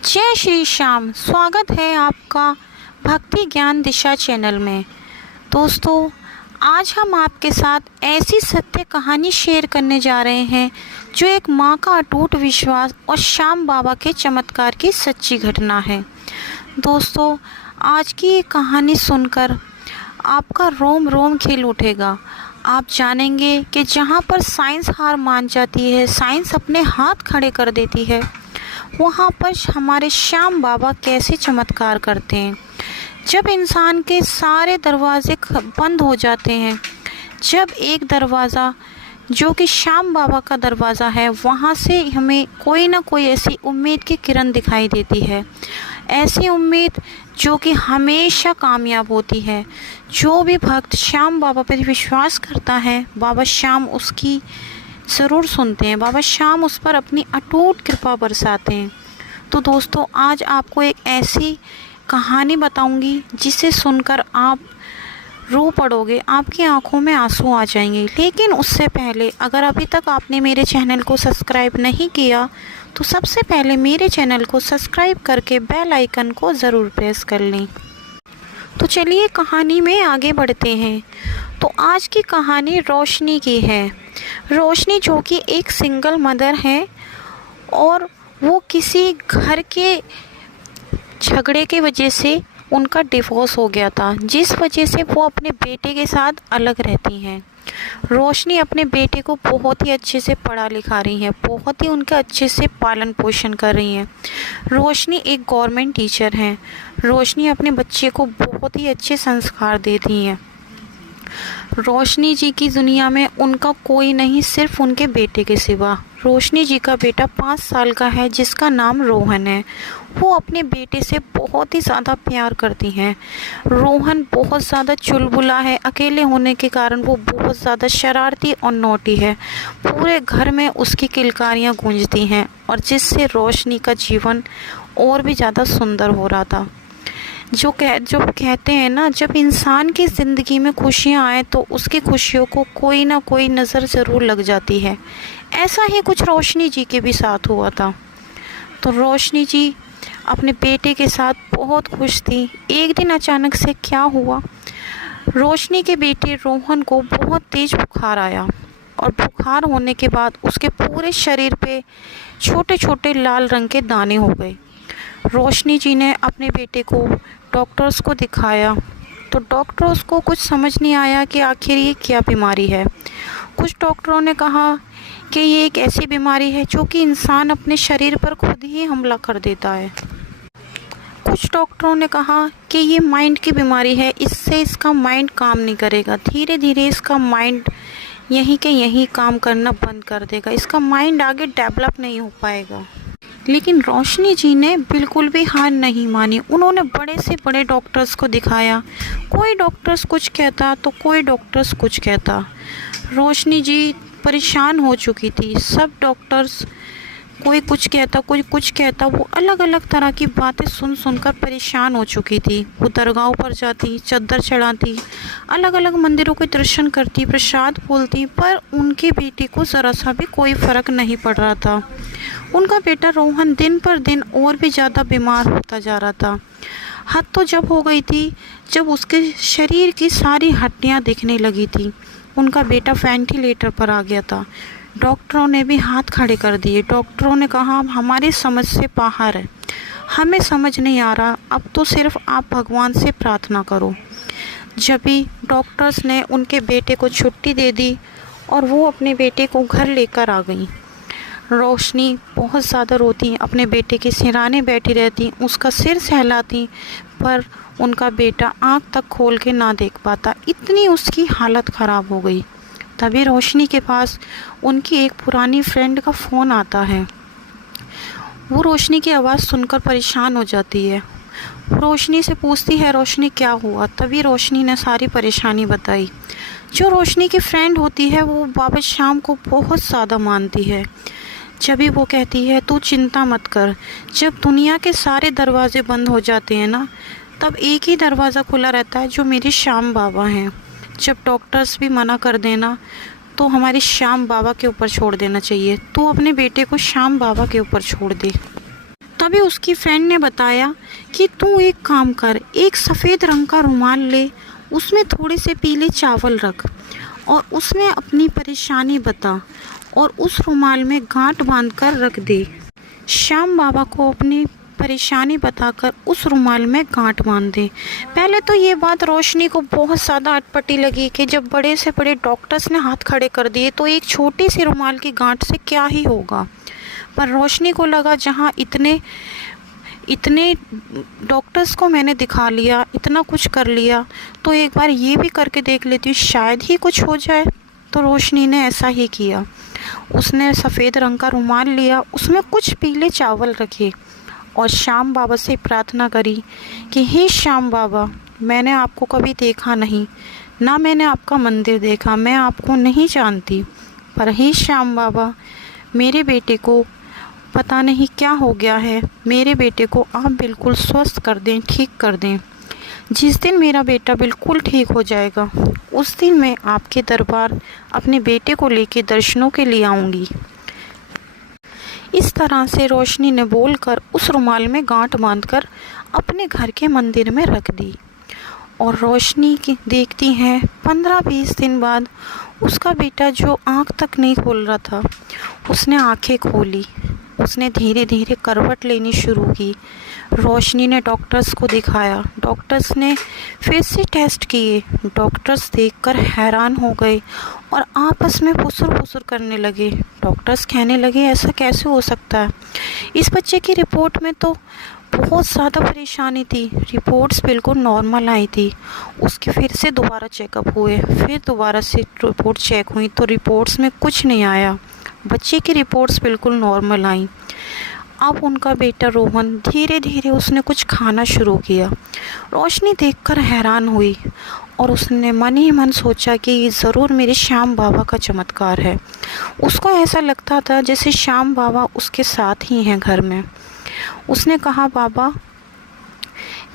जय श्री श्याम। स्वागत है आपका भक्ति ज्ञान दिशा चैनल में। दोस्तों, आज हम आपके साथ ऐसी सत्य कहानी शेयर करने जा रहे हैं जो एक माँ का अटूट विश्वास और श्याम बाबा के चमत्कार की सच्ची घटना है। दोस्तों, आज की ये कहानी सुनकर आपका रोम रोम खिल उठेगा। आप जानेंगे कि जहाँ पर साइंस हार मान जाती है, साइंस अपने हाथ खड़े कर देती है, वहाँ पर हमारे श्याम बाबा कैसे चमत्कार करते हैं। जब इंसान के सारे दरवाजे बंद हो जाते हैं, जब एक दरवाज़ा जो कि श्याम बाबा का दरवाज़ा है, वहाँ से हमें कोई ना कोई ऐसी उम्मीद की किरण दिखाई देती है। ऐसी उम्मीद जो कि हमेशा कामयाब होती है। जो भी भक्त श्याम बाबा पर विश्वास करता है, बाबा श्याम उसकी ज़रूर सुनते हैं। बाबा श्याम उस पर अपनी अटूट कृपा बरसाते हैं। तो दोस्तों, आज आपको एक ऐसी कहानी बताऊंगी जिसे सुनकर आप रो पड़ोगे, आपकी आंखों में आंसू आ जाएंगे। लेकिन उससे पहले, अगर अभी तक आपने मेरे चैनल को सब्सक्राइब नहीं किया तो सबसे पहले मेरे चैनल को सब्सक्राइब करके बेल आइकन को ज़रूर प्रेस कर लें। तो चलिए कहानी में आगे बढ़ते हैं। तो आज की कहानी रोशनी की है। रोशनी जो कि एक सिंगल मदर है और वो किसी घर के झगड़े के वजह से उनका डिवोर्स हो गया था, जिस वजह से वो अपने बेटे के साथ अलग रहती हैं। रोशनी अपने बेटे को बहुत ही अच्छे से पढ़ा लिखा रही है, बहुत ही उनका अच्छे से पालन पोषण कर रही हैं। रोशनी एक गवर्नमेंट टीचर हैं। रोशनी अपने बच्चे को बहुत ही अच्छे संस्कार देती हैं। रोशनी जी की दुनिया में उनका कोई नहीं, सिर्फ उनके बेटे के सिवा। रोशनी जी का बेटा 5 साल का है जिसका नाम रोहन है। वो अपने बेटे से बहुत ही ज़्यादा प्यार करती हैं। रोहन बहुत ज़्यादा चुलबुला है। अकेले होने के कारण वो बहुत ज़्यादा शरारती और नोटी है। पूरे घर में उसकी किलकारियाँ गूंजती हैं और जिससे रोशनी का जीवन और भी ज़्यादा सुंदर हो रहा था। जो कहते हैं ना, जब इंसान की ज़िंदगी में खुशियाँ आए तो उसकी खुशियों को कोई ना कोई नज़र ज़रूर लग जाती है। ऐसा ही कुछ रोशनी जी के भी साथ हुआ था। तो रोशनी जी अपने बेटे के साथ बहुत खुश थी। एक दिन अचानक से क्या हुआ, रोशनी के बेटे रोहन को बहुत तेज़ बुखार आया और बुखार होने के बाद उसके पूरे शरीर पे छोटे छोटे लाल रंग के दाने हो गए। रोशनी जी ने अपने बेटे को डॉक्टर्स को दिखाया तो डॉक्टर्स को कुछ समझ नहीं आया कि आखिर ये क्या बीमारी है। कुछ डॉक्टरों ने कहा कि ये एक ऐसी बीमारी है जो कि इंसान अपने शरीर पर खुद ही हमला कर देता है। कुछ डॉक्टरों ने कहा कि ये माइंड की बीमारी है, इससे इसका माइंड काम नहीं करेगा, धीरे धीरे इसका माइंड यहीं के यहीं काम करना बंद कर देगा, इसका माइंड आगे डेवलप नहीं हो पाएगा। लेकिन रोशनी जी ने बिल्कुल भी हार नहीं मानी। उन्होंने बड़े से बड़े डॉक्टर्स को दिखाया। कोई डॉक्टर्स कुछ कहता तो कोई डॉक्टर्स कुछ कहता। रोशनी जी परेशान हो चुकी थी। सब डॉक्टर्स कोई कुछ कहता, कोई कुछ कहता। वो अलग अलग तरह की बातें सुन सुनकर परेशान हो चुकी थी। वो दरगाहों पर जाती, चद्दर चढ़ाती, अलग अलग मंदिरों के दर्शन करती, प्रसाद बोलती, पर उनके बेटे को ज़रा सा भी कोई फ़र्क नहीं पड़ रहा था। उनका बेटा रोहन दिन पर दिन और भी ज़्यादा बीमार होता जा रहा था। हद तो जब हो गई थी जब उसके शरीर की सारी हड्डियाँ दिखने लगी थी। उनका बेटा वेंटिलेटर पर आ गया था। डॉक्टरों ने भी हाथ खड़े कर दिए। डॉक्टरों ने कहा हमारी समझ से बाहर है, हमें समझ नहीं आ रहा, अब तो सिर्फ आप भगवान से प्रार्थना करो। जब भी डॉक्टर्स ने उनके बेटे को छुट्टी दे दी और वो अपने बेटे को घर लेकर आ गई। रोशनी बहुत ज़्यादा रोती, अपने बेटे के सिरहाने बैठी रहती, उसका सिर सहलाती, पर उनका बेटा आँख तक खोल के ना देख पाता, इतनी उसकी हालत ख़राब हो गई। तभी रोशनी के पास उनकी एक पुरानी फ्रेंड का फ़ोन आता है। वो रोशनी की आवाज़ सुनकर परेशान हो जाती है। रोशनी से पूछती है रोशनी क्या हुआ। तभी रोशनी ने सारी परेशानी बताई। जो रोशनी की फ्रेंड होती है वो बाबा श्याम को बहुत ज़्यादा मानती है। जब भी वो कहती है तू चिंता मत कर, जब दुनिया के सारे दरवाजे बंद हो जाते हैं ना, तब एक ही दरवाज़ा खुला रहता है जो मेरे श्याम बाबा हैं। जब डॉक्टर्स भी मना कर देना तो हमारे श्याम बाबा के ऊपर छोड़ देना चाहिए। तो अपने बेटे को श्याम बाबा के ऊपर छोड़ दे। तभी उसकी फ्रेंड ने बताया कि तू एक काम कर, एक सफ़ेद रंग का रुमाल ले, उसमें थोड़े से पीले चावल रख और उसमें अपनी परेशानी बता और उस रुमाल में गांठ बांध कर रख दे। श्याम बाबा को अपनी परेशानी बताकर उस रुमाल में गांठ बांध दे। पहले तो ये बात रोशनी को बहुत ज़्यादा अटपटी लगी कि जब बड़े से बड़े डॉक्टर्स ने हाथ खड़े कर दिए तो एक छोटी सी रुमाल की गांठ से क्या ही होगा। पर रोशनी को लगा जहाँ इतने डॉक्टर्स को मैंने दिखा लिया, इतना कुछ कर लिया, तो एक बार ये भी करके देख लेती हूँ, शायद ही कुछ हो जाए। तो रोशनी ने ऐसा ही किया। उसने सफ़ेद रंग का रुमाल लिया, उसमें कुछ पीले चावल रखे और श्याम बाबा से प्रार्थना करी कि हे श्याम बाबा, मैंने आपको कभी देखा नहीं, ना मैंने आपका मंदिर देखा, मैं आपको नहीं जानती, पर हे श्याम बाबा, मेरे बेटे को पता नहीं क्या हो गया है, मेरे बेटे को आप बिल्कुल स्वस्थ कर दें, ठीक कर दें। जिस दिन मेरा बेटा बिल्कुल ठीक हो जाएगा उस दिन मैं आपके दरबार अपने बेटे को लेके दर्शनों के लिए आऊँगी। इस तरह से रोशनी ने बोलकर उस रुमाल में गांठ बांधकर अपने घर के मंदिर में रख दी। और रोशनी की देखती है 15-20 दिन बाद उसका बेटा जो आँख तक नहीं खोल रहा था, उसने आंखें खोली। उसने धीरे धीरे करवट लेनी शुरू की। रोशनी ने डॉक्टर्स को दिखाया, डॉक्टर्स ने फिर से टेस्ट किए। डॉक्टर्स देखकर हैरान हो गए और आपस में फुसुर करने लगे। डॉक्टर्स कहने लगे ऐसा कैसे हो सकता है, इस बच्चे की रिपोर्ट में तो बहुत ज़्यादा परेशानी थी, रिपोर्ट्स बिल्कुल नॉर्मल आई थी। उसके फिर से दोबारा चेकअप हुए, फिर दोबारा से रिपोर्ट चेक हुई तो रिपोर्ट्स में कुछ नहीं आया, बच्चे की रिपोर्ट्स बिल्कुल नॉर्मल आई। अब उनका बेटा रोहन धीरे धीरे उसने कुछ खाना शुरू किया। रोशनी देखकर हैरान हुई और उसने मन ही मन सोचा कि ये ज़रूर मेरे श्याम बाबा का चमत्कार है। उसको ऐसा लगता था जैसे श्याम बाबा उसके साथ ही हैं घर में। उसने कहा, बाबा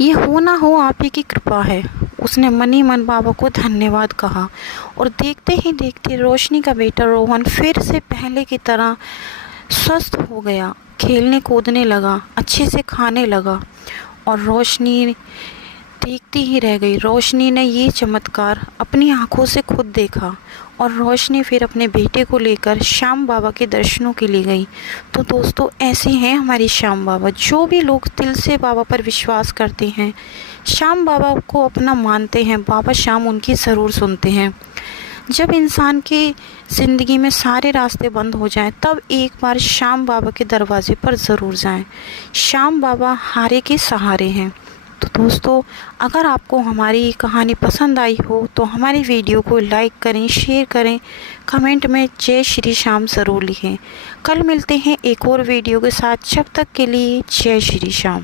ये हो ना हो आप ही की कृपा है। उसने मन ही मन बाबा को धन्यवाद कहा और देखते ही देखते रोशनी का बेटा रोहन फिर से पहले की तरह स्वस्थ हो गया, खेलने कूदने लगा, अच्छे से खाने लगा और रोशनी देखती ही रह गई। रोशनी ने ये चमत्कार अपनी आंखों से खुद देखा और रोशनी फिर अपने बेटे को लेकर श्याम बाबा के दर्शनों के लिए गई। तो दोस्तों, ऐसे हैं हमारे श्याम बाबा। जो भी लोग दिल से बाबा पर विश्वास करते हैं, श्याम बाबा को अपना मानते हैं, बाबा श्याम उनकी ज़रूर सुनते हैं। जब इंसान की ज़िंदगी में सारे रास्ते बंद हो जाएं, तब एक बार श्याम बाबा के दरवाजे पर ज़रूर जाएं। श्याम बाबा हारे के सहारे हैं। तो दोस्तों, अगर आपको हमारी कहानी पसंद आई हो तो हमारी वीडियो को लाइक करें, शेयर करें, कमेंट में जय श्री श्याम ज़रूर लिखें। कल मिलते हैं एक और वीडियो के साथ, जब तक के लिए जय श्री श्याम।